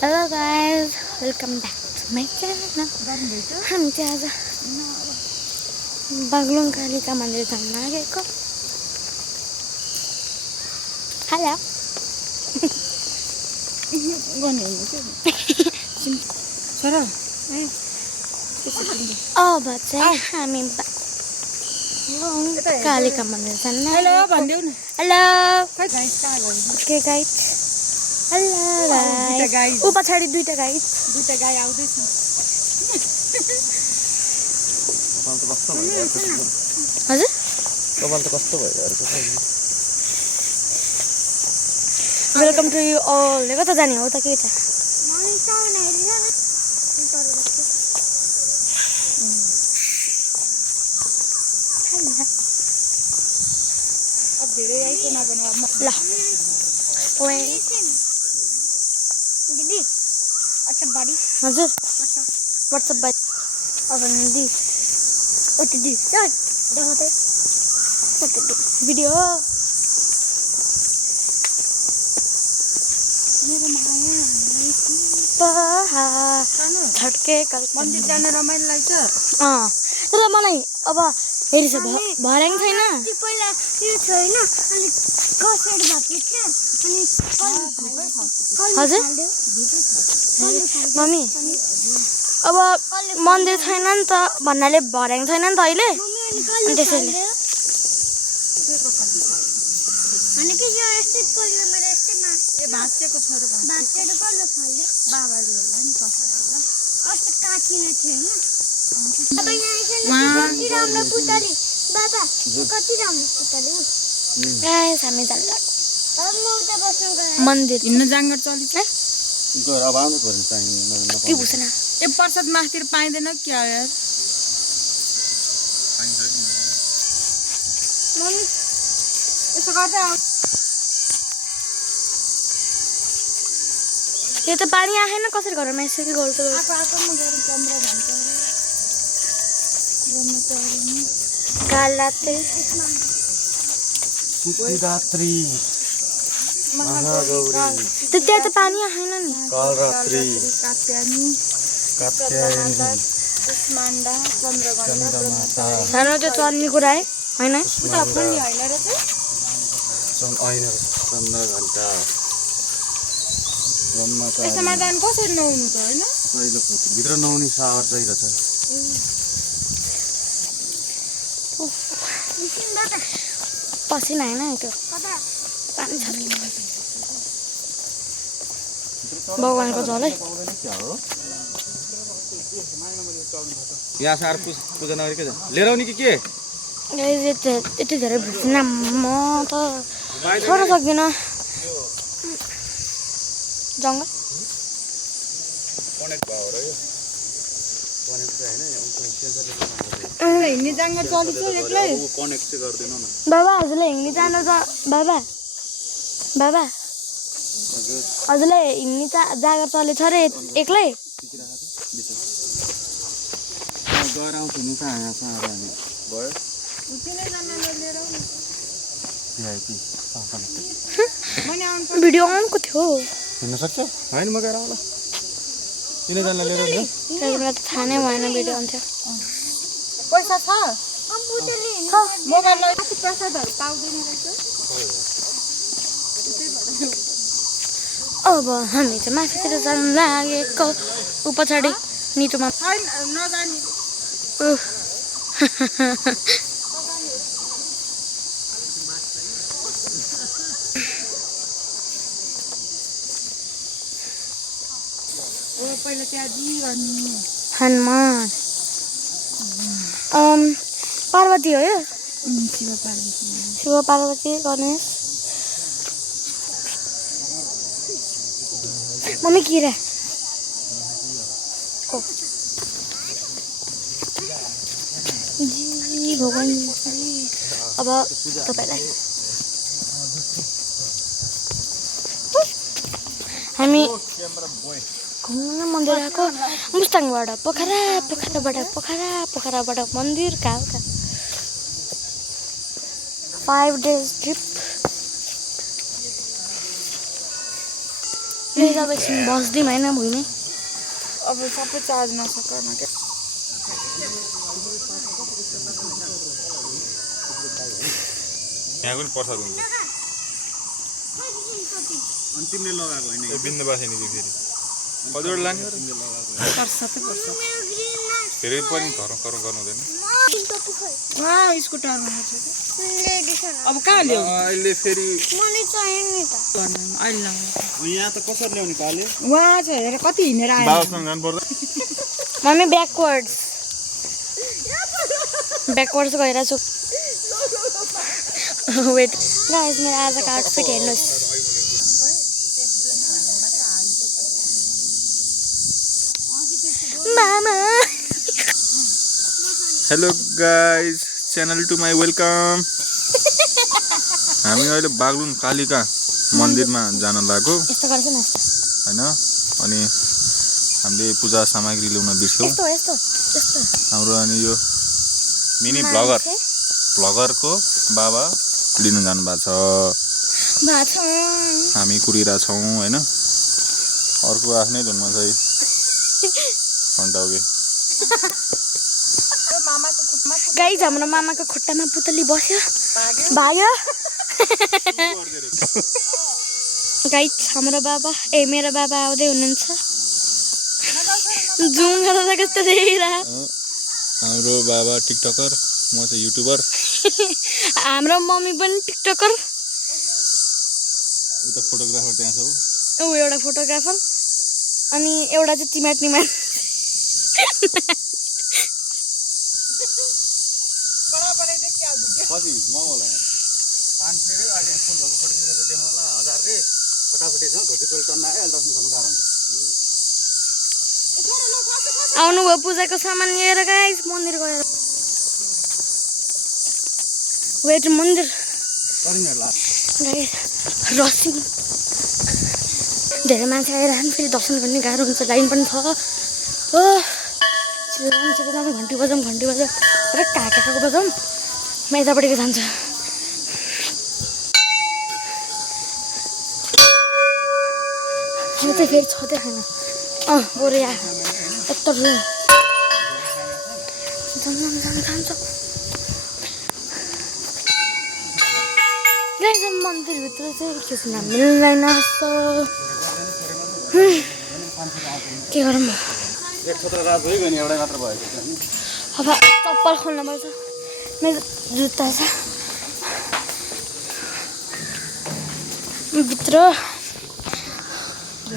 Hello guys, welcome back to my channel. हामी चाहिँ आज बागलुङ कालिका मन्दिर जान लागेको। हेलो अब चाहिँ हामी बागलुङ कालिका मन्दिर जान लागेको। हेलो के गाइड हेलो गाइस उ पछाडी दुईटा गाई आउँदैछ। हजुर कपाल त कस्तो भयो यार। Welcome to you all. कता जाने हो त के छ? अब धेरै आइको नबने ल ओए दीदी अच्छा बाडी हजुर व्हाट्सएप बाई अब दीदी ओ दीदी चल देखो तो वीडियो मेरो माया पहा झट्के कल मन्दिर जान रमाइलो लाग्छ। तर मलाई अब हेरिस भर्याङ छैन पहिला यो छैन अनि कसरी भएको थियो अनि हजुर मम्मी अब मन्दिर छैन नि त भन्नाले भर्याङ छैन नि त अहिले अनि त्यसैले अनि के यो यस्तै पल्यो मेरो यस्तैमा ए भाँचेको छोरो भाँचेको कल्लो खाल्यो बाबाले होला नि कसैले ल अस्ति काटिन थियो हैन। अब यहाँ कति राम्रो पुतली बाबा कति राम्रो पुतली गाइस हामी जान लाग्यो मन्दिर हिँड्न जाँगर चलिछ गएर अब आउनु पर्छ चाहिँ के बुझ्न ए प्रसाद मास्तिर पाइदैन क्या यार मम्मी यसो गर्दा यो त पानी आएन कसरी घरमा यसरी गर्छ कालरात्री शिवरात्रि महागौरी त्यहाँ त पानी आएन नि कालरात्री कात्यायनी कुष्माण्डा चन्द्रघण्टा सानो त्यो चल्ने कुरा है हैन उता फुल्ने हैन र चाहिँ चन्द्रघण्टा ब्रह्मचारी समाधान कसरी नहुनु त हैन पहिलो भित्र नहुने सावर चाहिँ रहेछ। पसिना हैन त्यो पानी छ भगवानको जल है यहाँ सार पूजा नगरिकै लिएर आउने कि के यति धेरै बुझ्न म त छोड्न सक्दिनँ जङ्गल हिँड्ने जाँगर चलिन्छ एक्लै बाबा हजुरलाई हिँड्ने जानु त बाबा बाबा हजुरलाई हिँड्ने जाँगर चलेछ रे एक्लै भिडियो अनको थियो हिँड्न सक्छ होइन म गएर आउला किनजना लिएर त्यतिबेला त थाहा नै भएन भिडियो आउँथ्यो। पैसा छ मोबाइल प्रसादहरू पाउँदैन रहेछ। अब हामी चाहिँ माथितिर जान लागेको ऊ पछाडि निटोमा नजाने पहिला त्यहाँ हनुमान पार्वती हो यो शिव पार्वती गणेश मम्मी किरा जी भगवान अब तपाईलाई हामी घुम्न मन्दिर आएको मुस्ताङबाट पोखराबाट मन्दिर कहाँ 5 days ट्रिप अब एकछिन बस्दिउँ होइन भुइँमै अब सबै चार्ज नसक्न के यहाँ पनि प्रसाद हुन्छ अनि तिमीले लगाएको होइन ए बिन्द बासेनी कि फेरि कतिवटा लाने हो र? प्रसादै पर्छ फेरि पनि धर्म कर्म गर्नु हुँदैन वहाँ स्कुटरमा अब कहाँ ल्याउ अहिले फेरि मलाई चाहियो नि त अहिले ल्याउनु यहाँ त कसरी ल्याउने काले वहाँ छ हेर कति हिँडेर आयो बाबासँग जानु पर्दा मम्मी ब्याकवर्ड्स गएर छु वेट गाइस मेरो आजको आउटफिट हेर्नुहोस् मामा hello guys channel to my welcome हामी अहिले बागलुङ कालिका मन्दिरमा जान लागेको यस्तो गर्छ न होइन अनि हामीले पूजा सामग्री ल्याउन बिर्स्यौँ यस्तो हाम्रो अनि यो मिनी भ्लगरको बाबा लिन जानुभएको छ हामी कुरिरहेछौँ होइन अर्को आफ्नै धुनमा चाहिँ घन्टाउके गाइस हाम्रो मामाको खुट्टामा पुतली बस्यो भाग्यो गाइस हाम्रो बाबा मेरो बाबा आउँदै हुनुहुन्छ जुम गर्दा कस्तो देखिरहेको हाम्रो बाबा टिकटकर म चाहिँ युट्युबर हाम्रो मम्मी पनि टिकटकर उता फोटोग्राफर त्यहाँ सब ऊ एउटा फोटोग्राफर अनि एउटा चाहिँ तिमाट कति महँगो होला आउनुभयो पूजाको सामान लिएर गाइस मन्दिर गएर वेट मन्दिर गाइस रसिङ धेरै मान्छे आइरहन् फेरि दर्शन गर्ने गाह्रो हुन्छ लाइन पनि छ हो छिटो जाउँ घन्टी बजाउँ र काकाको बजाउँ म यतापट्टिको जान्छु यो चाहिँ फेरि छँदै छैन बरु यहाँ यत्रो जान्छ मन्दिरभित्र चाहिँ एकछिन मिल्दैन जस्तो के गरौँ अब चप्पल खोल्नु पर्छ मेरो जुत्ता छ भित्र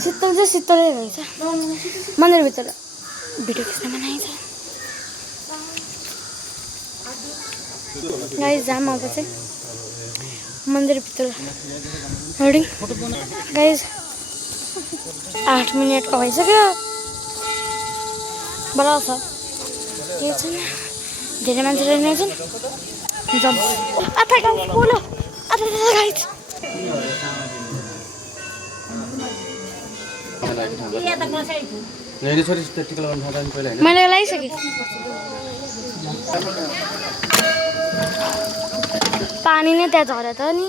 शीतल चाहिँ शीतलै रहेछ मन्दिरभित्र भिडियो खिच्न मनाइन्छ गाइस जाम अब चाहिँ मन्दिरभित्र रेडी गाइस 8 मिनटको भइसक्यो बडा छ के छैन धेरै मान्छे रहेछन् जाम आथा गाउँ बोलो आथा गाइस मैले लगाइसकेँ पानी नै त्यहाँ झऱ्यो त नि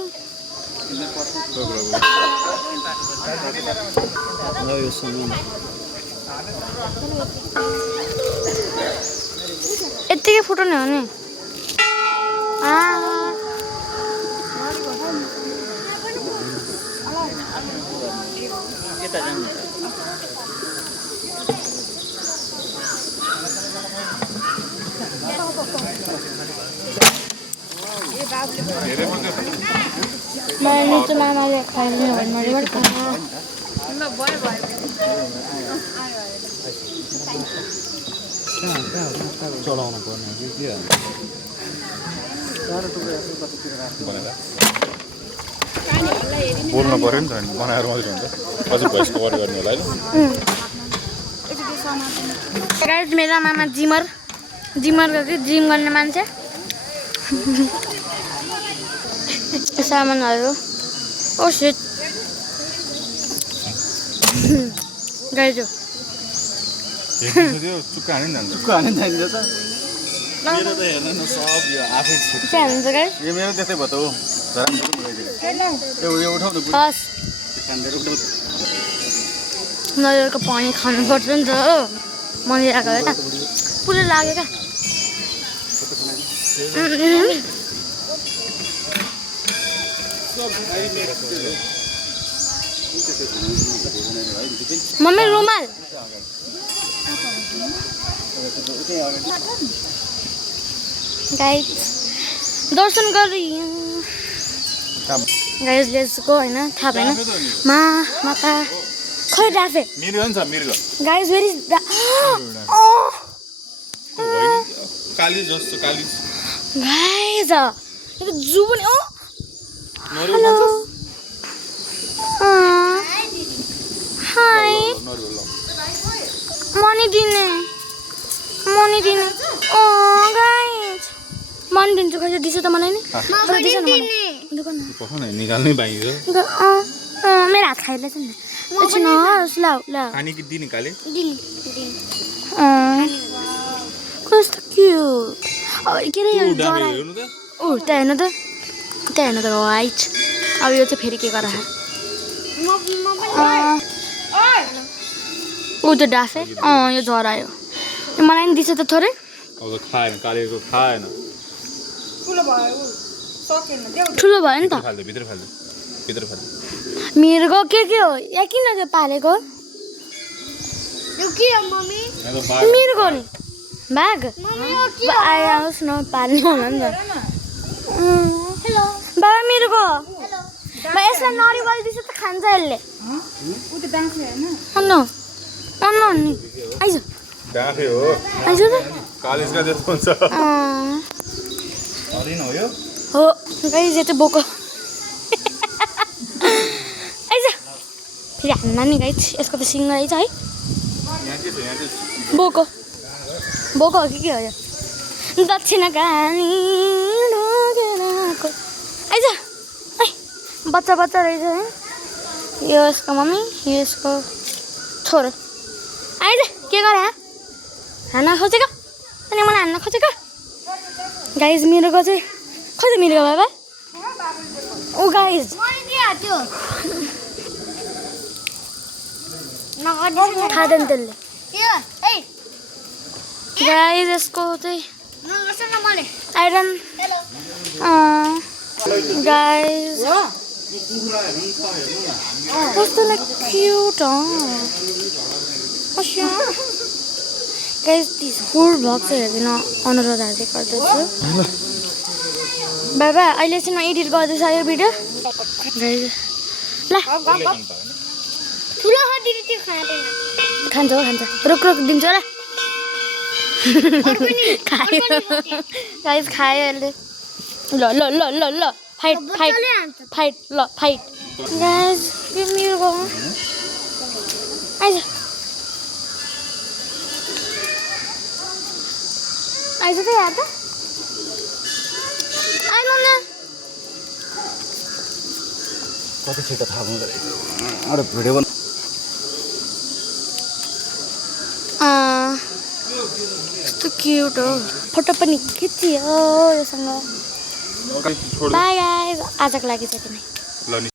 यत्तिकै फुटाउने हो नि मैले निचो मामाले खाइदिनु भने मैले पनि खानु चलाउनु पर्ने हो कि के बोल्नु पऱ्यो नि त बनाएर मात्रै हुन्छ अझै भोइस कभर गर्ने होला होइन गाइस मेरो मामा जिमर गयो जिम गर्ने मान्छे सामानहरू ओ शिट गाइस चुक्का हानि जान्छ मेरो त हेर्न न सब यो आफै के हाल्नुहुन्छ गाइस यो मेरो त्यस्तै भयो त हो झराम यो उठाउ न हस् खान्देर उठाउ नरिवलको पानी खानुपर्छ नि त मैले आएको हेर पुरै लाग्यो क्या मम्मी रुमाल गाइस दर्शन गरियो गाइस लेट्स गो हैन थाहा भएन माता खै डाफे मृग नि छ मृग गाइस वेयर इज काली जस्तो काली गाइस यो त जू पनि नरिवल हेलो हाय नरिवल मनी दिने गाइस मन दिन्छु खै दिन्छ त मलाई नि तर दिन्छ न मलाई दुकान पखाउन निकाल्नै बाहिर मेरो हात खाइरहेछ नि एकछिन होस् ल खाने कि दिने काले कस्तो क्युट के अरे जरा हेर्नु त त्यहाँ हेर्नु त वाइट अब यो चाहिँ फेरि के गरा ऊ त्यो डाफे यो जरायो मलाई नि दिन्छ त थोरै अब त खाएन कालेको खाएन ठुलो भयो नि त भित्र फाल्दो मिर्गो के हो या किन त्यो पालेको मिर्गो नि बाघ आइआउनुहोस् न पाल्नु होला नि त बाबा मिर्गो यसलाई नरिवल दिन्छ त खान्छ यसले नि आइज डाफे हो आइज त कालिसका जस्तो हुन्छ हरिण हो यो हो गाइस यो चाहिँ बोको आइज फेरि हान्न नि गाइस यसको त सिङ रहेछ है यहाँ के छ यहाँ चाहिँ बोको हो कि के हो यो दक्षिण काली आइज बच्चा रहेछ है यो यसको मम्मी यो यसको छोरो आइज के गरे हान्न खोजेको अनि मलाई हान्न खोजेको गाइज मिर्गो चाहिँ खोइ त मिर्गो बाबा ऊ गाइज खाँदैन त्यसले गाइज यसको चाहिँ आइरन गाइज कस्तो cute guys this full vlog चाहिँ हेर्दिनँ अनुरोध हार्दै गर्दछु बाबा अहिले चाहिँ म एडिट गर्दैछ यो भिडियो गाइज ल ठुलो खान्छ रुक दिन्छु ल खायो गाइज खायो यसले ल फाइट गाइज यो मिर्गो आइज त यार त आइनु न कति छ त थाहा हुँदैन अरे भिडियो बना कस्तो क्युट हो फोटो पनि खिचियो योसँग बाई गाइज आजको लागि चाहिँ